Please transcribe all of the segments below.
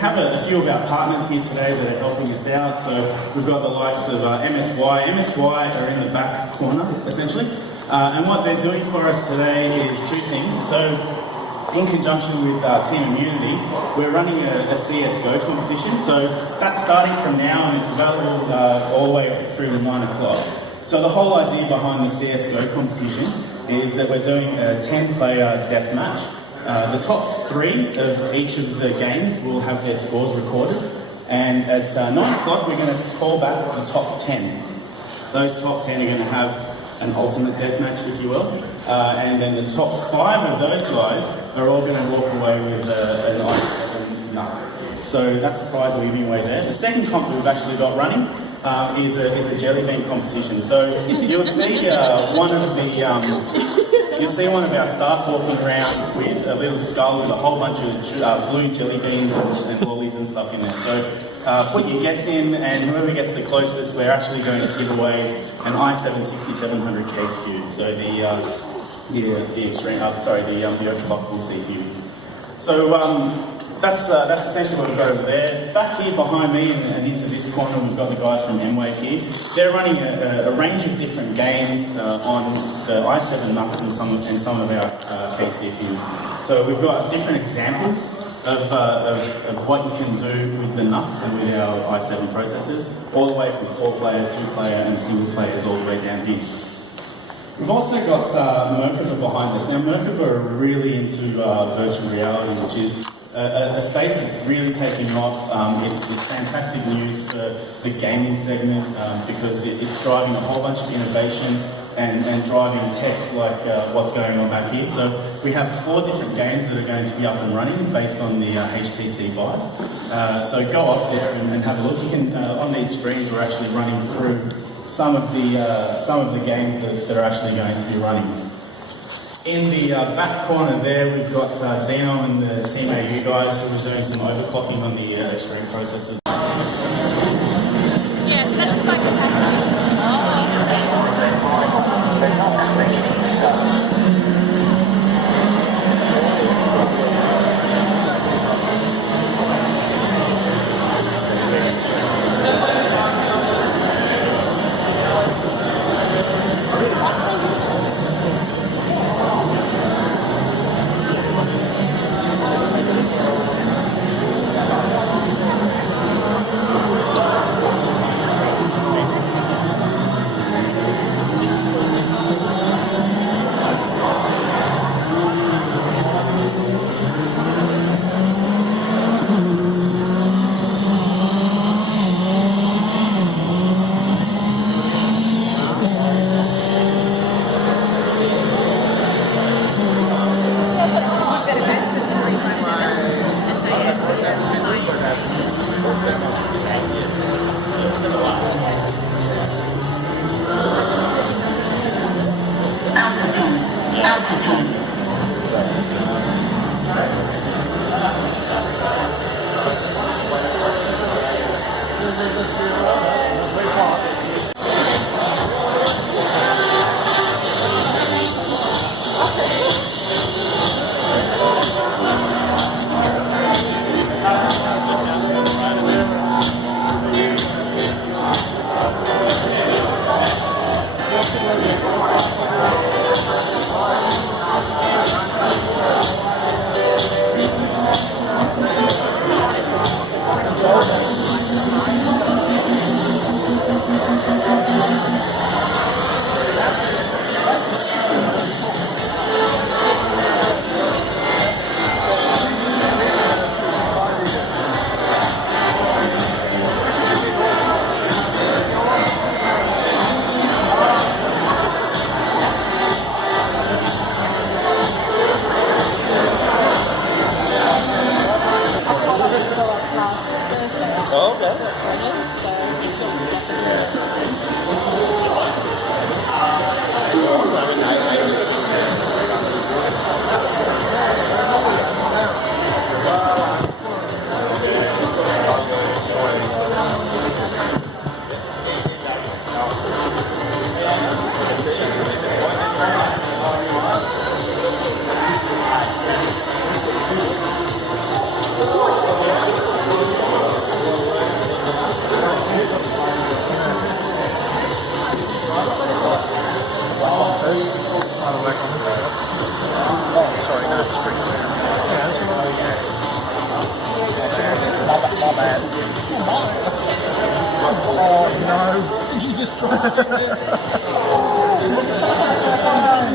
We have a few of our partners here today that are helping us out. So we've got the likes of MSY. MSY are in the back corner, essentially. And what they're doing for us today is two things. So in conjunction with Team Immunity, we're running a CSGO competition. So that's starting from now and it's available all the way through to 9 o'clock. So the whole idea behind the CSGO competition is that we're doing a 10-player deathmatch. The top 3 of each of the games will have their scores recorded. And at 9 o'clock, we're going to call back the top 10. Those top 10 are going to have an ultimate deathmatch, if you will. And then the top 5 of those guys are all going to walk away with an i7 nut. So that's the prize we're giving away there. The second comp that we've actually got running is a jelly bean competition. So you'll see one of our staff walking around with a little skull with a whole bunch of blue jelly beans and lollies and stuff in there. So put your guess in, and whoever gets the closest, we're actually going to give away an i7 6700K SKU. So the overclockable CPUs. So that's essentially what we've got over there. Back here behind me and into this corner, we've got the guys from M-Wave here. They're running a range of different games on the i7 NUCs and some of our KCPUs. So we've got different examples of what you can do with the NUCs and with our i7 processors, all the way from 4-player, 2-player and single players all the way down here. We've also got Merkava behind us. Now Merkava are really into virtual reality, which is a space that's really taking off. It's fantastic news for the gaming segment because it's driving a whole bunch of innovation and driving tech like what's going on back here. So we have 4 different games that are going to be up and running based on the HTC Vive. So go up there and have a look. You can on these screens we're actually running through some of the games that are actually going to be running. In the back corner there, we've got Dino and the Team.AU guys who are doing some overclocking on the extreme processors. Yeah, so that looks like the pattern.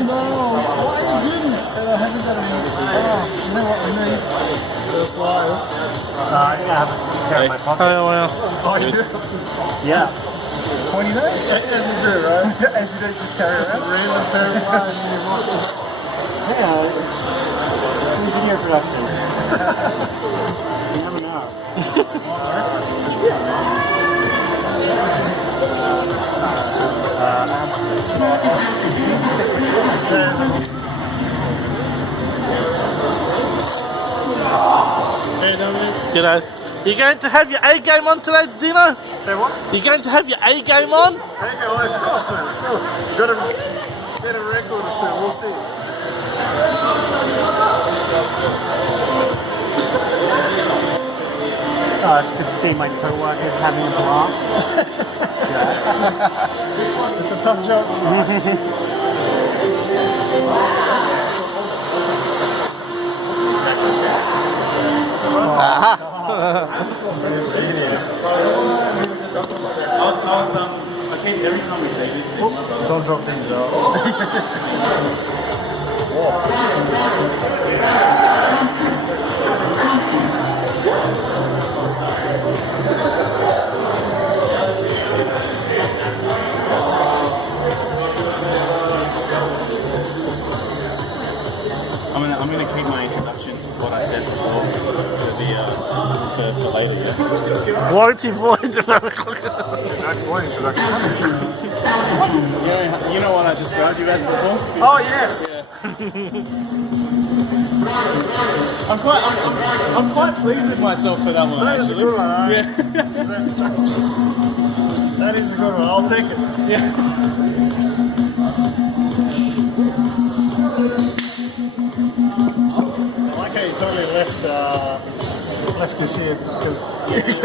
no! Why didn't you say I haven't got any? You know what we need? First live. I'm gonna have a carry in my pocket. Oh well. Oh, you do? Yeah. 20 days? As you do, right? As you do, just carry around. Random pair of eyes in your pocket. Yeah. Video production. You never know. G'day. You going to have your A game on today, Dino? Say what? You going to have your A game on? Of course, man. Of course. You got a better record or two. We'll see. Oh, it's good to see my co-workers having a blast. It's a tough job. Every time we say this thing, Don't drop things out. I'm gonna keep my introduction to what I said before for later. Yeah. Warranty void. You know what I described you as before? Oh, yes. I'm quite pleased with myself for that one. That is a actually. good one, huh? Yeah. That is a good one. I'll take it. I like how you totally left this here because it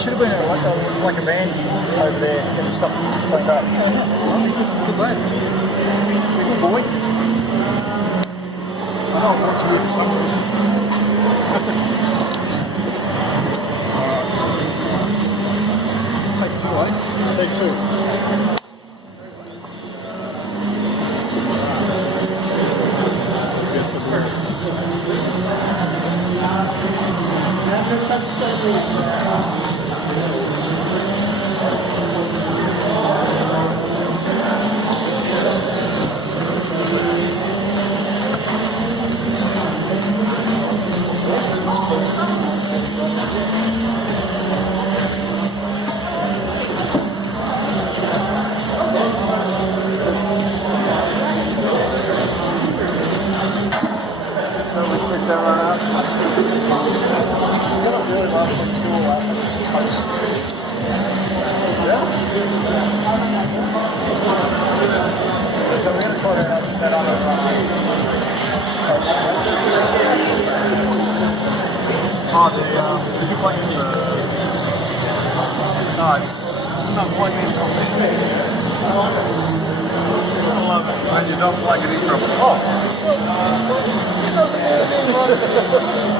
should have been like a band over there getting stuff you just played up. Good band. Good boy. I know I want you here for some reason. Take two, eh? Take two.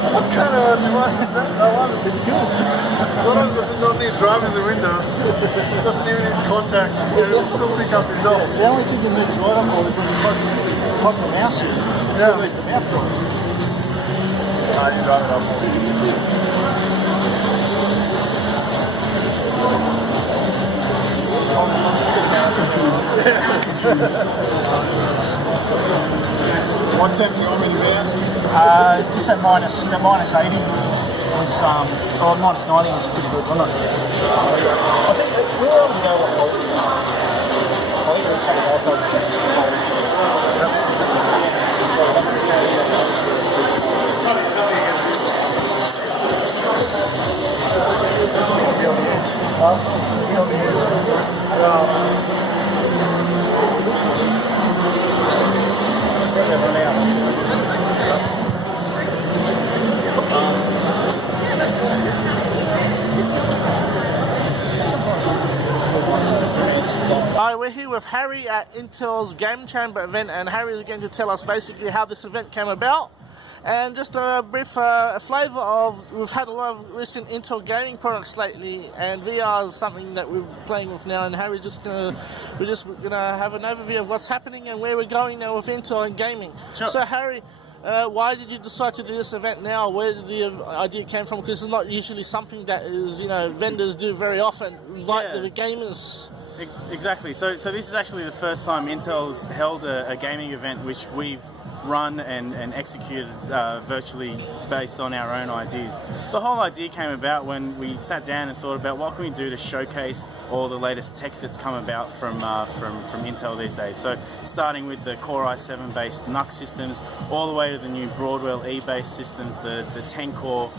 What kind of device is that? I love it. It's good. Not only does it not need drivers and windows, it doesn't even need contact. It'll still pick up your dots. The only thing it needs right up for is when you plug the mouse in. It still needs a mouse driver. You drive it up. What temp do you want me to be at? Just at minus 80 was, or minus 90 was pretty good, wasn't it? I think we were able to go like I think there was something else over Hi, we're here with Harry at Intel's Game Chamber event, and Harry is going to tell us basically how this event came about And just a brief flavour of, we've had a lot of recent Intel gaming products lately, and VR is something that we're playing with now. And Harry, we're just gonna have an overview of what's happening and where we're going now with Intel and gaming. Sure. So Harry, why did you decide to do this event now? Where did the idea came from? Because it's not usually something that is, vendors do very often. Invite the gamers. Exactly. So this is actually the first time Intel's held a gaming event which we've run and executed virtually based on our own ideas. The whole idea came about when we sat down and thought about what can we do to showcase all the latest tech that's come about from Intel these days. So starting with the Core i7 based NUC systems, all the way to the new Broadwell-E based systems, the 10-core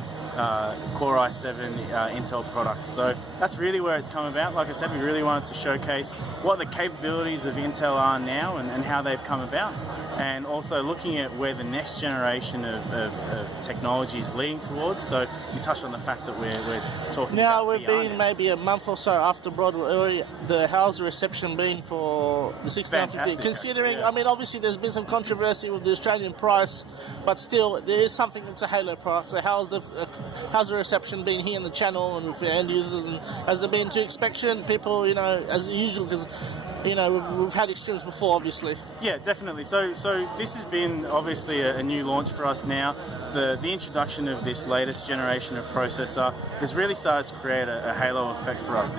Core i7 Intel product. So that's really where it's come about. Like I said, we really wanted to showcase what the capabilities of Intel are now and how they've come about, and also looking at where the next generation of technology is leading towards. So you touched on the fact that we're talking now. About We've VR been now. maybe a month or so after Broadwell. How's the reception been for the 1650? Fantastic, Considering, yeah. I mean, obviously there's been some controversy with the Australian price, but still there is something that's a Halo product. So how's the reception been here in the channel and with the end users? And has there been to inspection people, as usual? Because we've had extremes before, obviously. Yeah, definitely. So this has been obviously a new launch for us now. The introduction of this latest generation of processor has really started to create a halo effect for us.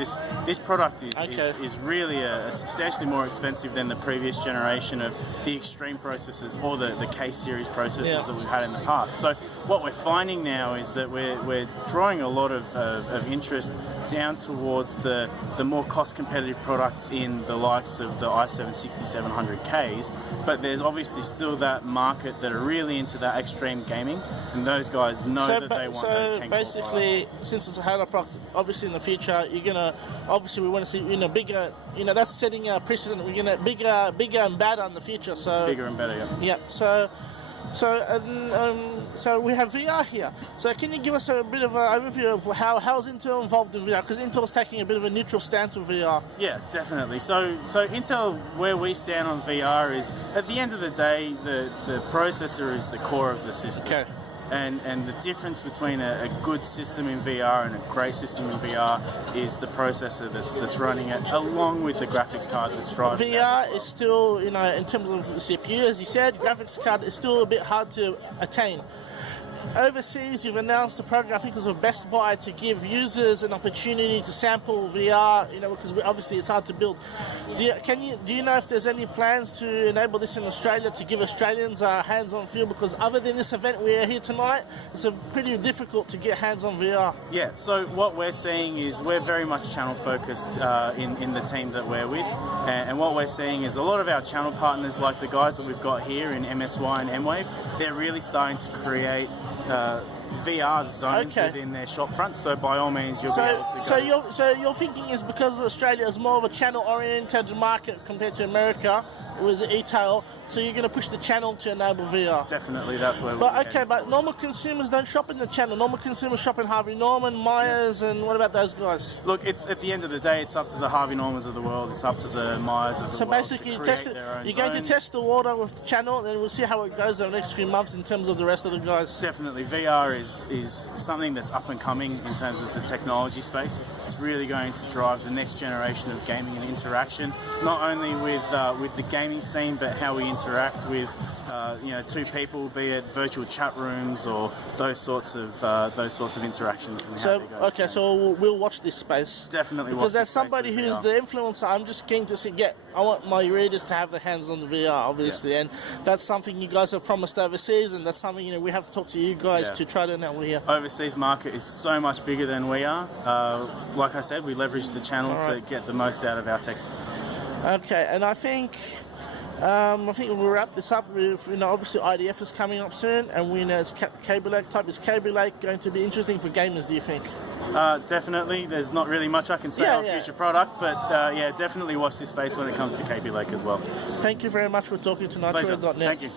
This product is really a substantially more expensive than the previous generation of the extreme processors or the K series processors that we've had in the past. So what we're finding now is that we're drawing a lot of interest down towards the more cost competitive products in the likes of the i7 6700Ks, but there's obviously still that market that are really into that extreme gaming, and those guys know that they want those 10 basically, since it's a Halo product, obviously in the future we want to see bigger, that's setting a precedent. We're gonna bigger and better in the future. So bigger and better, yeah. So we have VR here. So can you give us a bit of an overview of how's Intel involved in VR? Because Intel's taking a bit of a neutral stance with VR. Yeah, definitely. So Intel, where we stand on VR is, at the end of the day, the processor is the core of the system. Okay. And the difference between a good system in VR and a great system in VR is the processor that's running it, along with the graphics card that's driving VR is still, in terms of CPU, as you said, graphics card is still a bit hard to attain. Overseas, you've announced the program, I think it was with Best Buy, to give users an opportunity to sample VR, because obviously it's hard to build. Do you know if there's any plans to enable this in Australia, to give Australians hands-on feel? Because other than this event we're here tonight, it's pretty difficult to get hands-on VR. Yeah, so what we're seeing is we're very much channel focused in the team that we're with, and what we're seeing is a lot of our channel partners, like the guys that we've got here in MSY and M-Wave, they're really starting to create VR zones within their shop front. So by all means, you'll be able to go. So your thinking is because Australia is more of a channel-oriented market compared to America, it was e-tail, so you're going to push the channel to enable VR. Definitely, that's where But normal consumers don't shop in the channel. Normal consumers shop in Harvey Norman, Myers, and what about those guys? Look, it's at the end of the day, it's up to the Harvey Normans of the world. It's up to the Myers of the world. So basically, you're going to test the water with the channel, then we'll see how it goes over the next few months in terms of the rest of the guys. Definitely, VR is something that's up and coming in terms of the technology space. It's really going to drive the next generation of gaming and interaction, not only with the gaming scene, but how we interact with two people, be it virtual chat rooms or those sorts of interactions. And how they go. So we'll watch this space. Definitely, because watch as somebody who's the influencer, I'm just keen to I want my readers to have their hands on the VR, obviously, and that's something you guys have promised overseas, and that's something we have to talk to you guys to try to enable here. Overseas market is so much bigger than we are. Like I said, we leverage the channel to get the most out of our tech. Okay, and I think we'll wrap this up with, obviously IDF is coming up soon, and we know it's Kaby Lake type. Is Kaby Lake going to be interesting for gamers, do you think? Definitely. There's not really much I can say on future product, but definitely watch this space when it comes to Kaby Lake as well. Thank you very much for talking to Pleasure. Nitro.net. Thank you.